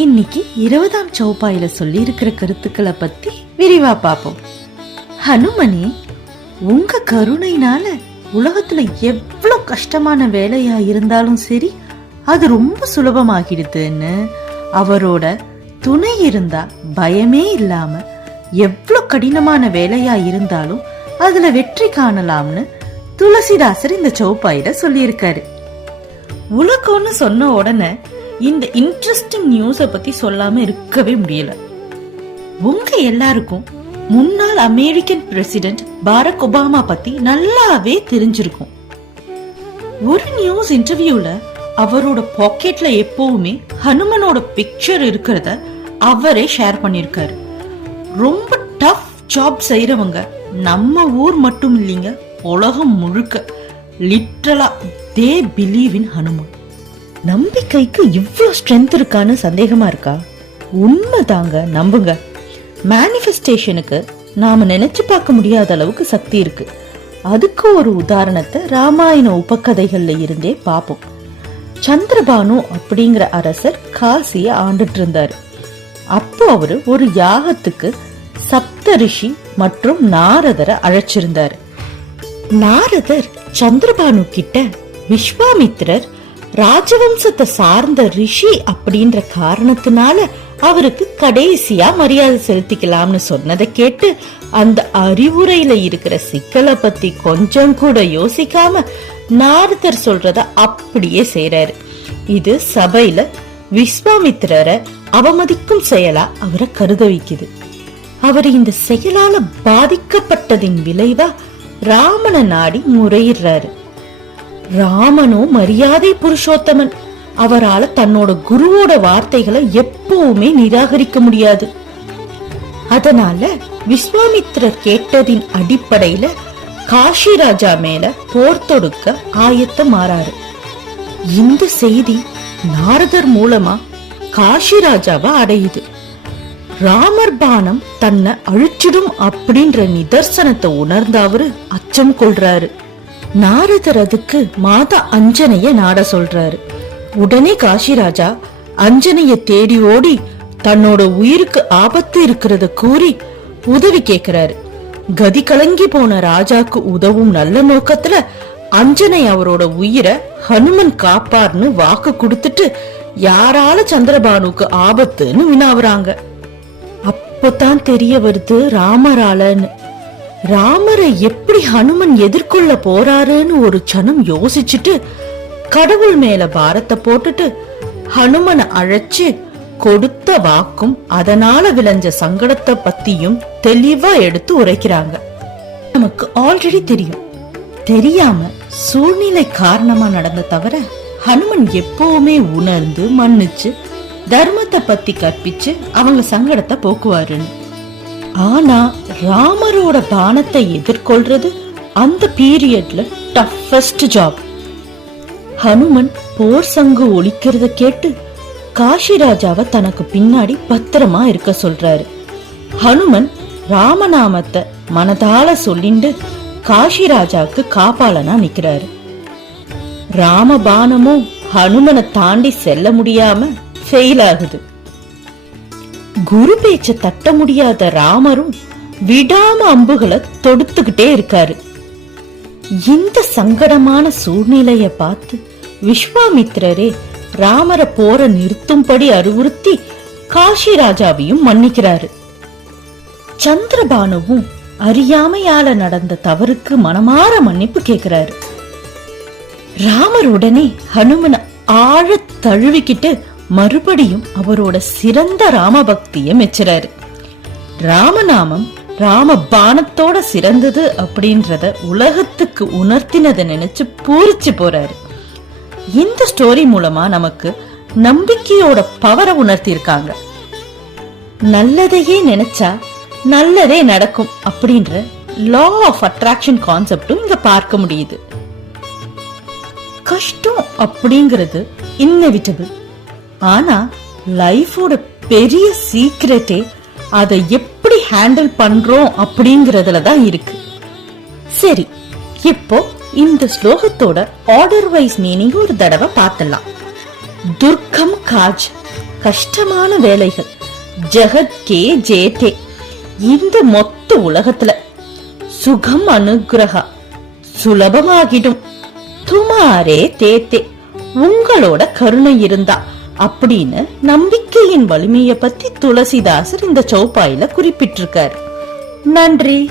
இன்னைக்கு 20ஆம் சௌப்பாயில சொல்லி இருக்கிற கருத்துக்களை பத்தி விரிவா பார்ப்போம். ஹனுமனே, உங்க கருணையினால உலகத்துல எவ்வளவு கஷ்டமான வேலையா இருந்தாலும் சரி அது ரொம்ப சுலபமாகிடுதுன்னு, அவரோட துணை இருந்தா பயமே இல்லாம எவ்வளவு கடினமான வேலையா இருந்தாலும் அதுல வெற்றி காணலாம்னு துளசிதாசர் இந்த சௌப்பாயில சொல்லியிருக்காரு. உலகம்னு சொன்ன உடனே இந்த இன்ட்ரெஸ்டிங் நியூஸ பத்தி சொல்லாம இருக்கவே முடியல. உங்க எல்லாருக்கும் முன்னாள் அமெரிக்கன் பிரசிடென்ட் பாரக் ஒபாமா பத்தி நல்லாவே தெரிஞ்சிருக்கும். ஒரு நியூஸ் இன்டர்வியூல அவரோட பாக்கெட்ல எப்பவுமே ஹனுமனோட பிக்சர் இருக்கிறத அவரே ஷேர் பண்ணிருக்காரு. ரொம்ப டஃப் ஜாப் செய்யறவங்க நம்ம ஊர் மட்டும் இல்லைங்க, உலகம் முழுக்க லிட்டரலா தே பிலீவ் இன் ஹனுமன். நம்பிக்கைக்கு இவ்வளவு ஸ்ட்ரென்த் இருக்கான்னு சந்தேகமா இருக்கா? உண்மைதாங்க, நம்புங்க. மேனிஃபெஸ்டேஷனுக்கு நாம நினைச்சு பார்க்க முடியாத அளவுக்கு சக்தி இருக்கு. அதுக்கு ஒரு உதாரணத்தை ராமாயண உபகதைகள்ல இருந்தே பாப்போம். சந்திரபானு அப்படிங்கிற அரசர் காசிய ஆண்டுட்டு இருந்தாரு. அப்போ அவரு ஒரு யாகத்துக்கு சப்த ரிஷி மற்றும் நாரதரை அழைச்சிருந்தாரு. நாரதர் சந்திரபானு கிட்ட விஸ்வாமித்திரர் ராஜவம்சத்தை சார்ந்த ரிஷி அப்படின்ற காரணத்தினால அவருக்கு கடைசியா மரியாதை செலுத்திக்கலாம்னு சொன்னதை கேட்டு அந்த அறிவுரையில இருக்கிற சிக்கலை பத்தி கொஞ்சம் கூட யோசிக்காம நாரதர் சொல்றத அப்படியே செய்யறாரு. இது சபையில விஸ்வாமித்திரரை அவமதிக்கும் செயலா அவரை கருத வைக்குது. அவர் இந்த செயலால பாதிக்கப்பட்டதின் விளைவா ராமனை நாடி முறையிடுறாரு. ராமனோ மரியாதை புருஷோத்தமன், அவரால தன்னோட குருவோட வார்த்தைகளை எப்பவுமே நிராகரிக்க முடியாது. அதனால விஸ்வாமித்திரர் கேட்டதின் அடிப்படையில காஷி ராஜா மேல போர் தொடுக்க ஆயத்தம் மாறாரு. இந்த செய்தி நாரதர் மூலமா காஷி ராஜாவை அடையுது. ராமர் பானம் தன்னை அழிச்சிடும் அப்படின்ற நிதர்சனத்தை உணர்ந்த அவரு அச்சம் கொள்றாரு. நாரதர் அதுக்கு மாதா அஞ்சனைய நாட சொல்றாரு. உடனே காஷி ராஜா அஞ்சனைய தேடி ஓடி தன்னோட உயிருக்கு ஆபத்து இருக்கிறத கூறி உதவி கேக்குறாரு. கதி கலங்கி போன ராஜாக்கு உதவும் நல்ல நோக்கத்துல அஞ்சனை அவரோட உயிரை ஹனுமன் காப்பார்னு வாக்கு கொடுத்துட்டு யாரால சந்திரபானுக்கு ஆபத்துன்னு வினாவுறாங்க. அப்பதான் தெரிய வருது ராமராலன்னு. ராமரை எப்படி ஹனுமன் எதிர்கொள்ள போறாருன்னு ஒரு சனம் யோசிச்சுட்டு கடவுள் மேல பாரத்தை போட்டுட்டு ஹனுமனை அழைச்சு கொடுத்த வாக்கும் அதனால விளைஞ்ச சங்கடத்தை பத்தியும் தெளிவா எடுத்து உரைக்கிறாங்க. நமக்கு ஆல்ரெடி தெரியும், தெரியாம சூழ்நிலை காரணமா நடந்த தவிர ஹனுமன் எப்பவுமே உணர்ந்து மன்னிச்சு தர்மத்தை பத்தி கற்பிச்சு அவங்க சங்கடத்தை போக்குவாருன்னு. ஆனா ராமரோட பானத்தை எதிர்கொள்றது அந்த பீரியட்ல டஃபஸ்ட் ஜாப். ஹனுமன் போர் சங்கு ஒலிக்கிறத கேட்டு காஷி ராஜாவை தனக்கு பின்னாடி பத்திரமா இருக்க சொல்றாரு. ஹனுமன் ராமநாமத்தை மனதால சொல்லிண்டு காஷி ராஜாவுக்கு காப்பாளனா நிக்கிறாரு. ராமபானமும் ஹனுமனை தாண்டி செல்ல முடியாம ஃபெயில் ஆகுது. குரு பேச்ச தட்ட முடியாத ராமரும் விடாம அம்புகளை தொடுத்துக்கிட்டே இருக்காரு. இந்த சங்கடமான சூழ்நிலைய பார்த்து விஸ்வாமித்திரரே ராமரை போற நிறுத்தும்படி அறிவுறுத்தி காஷி ராஜாவையும் மன்னிக்கிறாரு. சந்திரபானுவும் அறியாமையால நடந்த தவறுக்கு மனமாற மன்னிப்பு கேக்குறாரு. ராமர் உடனே ஹனுமனை ஆழ தழுவிக்கிட்டு மறுபடியும் அவரோட சிறந்த ராமபக்திய மெச்சுறாரு. ராமநாமம் ராம பானத்தோட சிறந்தது அப்படின்றத உலகத்துக்கு உணர்த்தினதை நினைச்சு பூரிச்சு போறாரு. இந்த ஸ்டோரி மூலமா நமக்கு நம்பிக்கையோட பவரை உணர்த்தி இருக்காங்க. நல்லதையே நினைச்சா நல்லதே நடக்கும் அப்படின்ற லா ஆஃப் அட்ராக்ஷன் கான்செப்டும் இங்க பார்க்க முடியுது. கஷ்டம் அப்படிங்கிறது இன்னெவிட்டபிள். ஆனா லைஃபோட பெரிய சீக்ரெட்டே அதை எப்படி ஹேண்டில் பண்றோம் அப்படிங்கறதுலதான் இருக்கு. சரி, இப்போ இந்த ஸ்லோகத்தோட ஆர்டர் வைஸ் மீனிங் ஒரு தடவை பார்த்தலாம். துர்கம் காஜ் கஷ்டமான வேலைகள் ஜெகத் கே ஜேதே. இந்த மொத்த உலகத்துல சுகம் அனுகிரகா சுலபமாகிடும். துமாரே தேத்தே, உங்களோட கருணை இருந்தா அப்படின்னு நம்பிக்கையின் வலிமைய பத்தி துளசிதாசர் இந்த சௌப்பாயில குறிப்பிட்டிருக்காரு. நன்றி.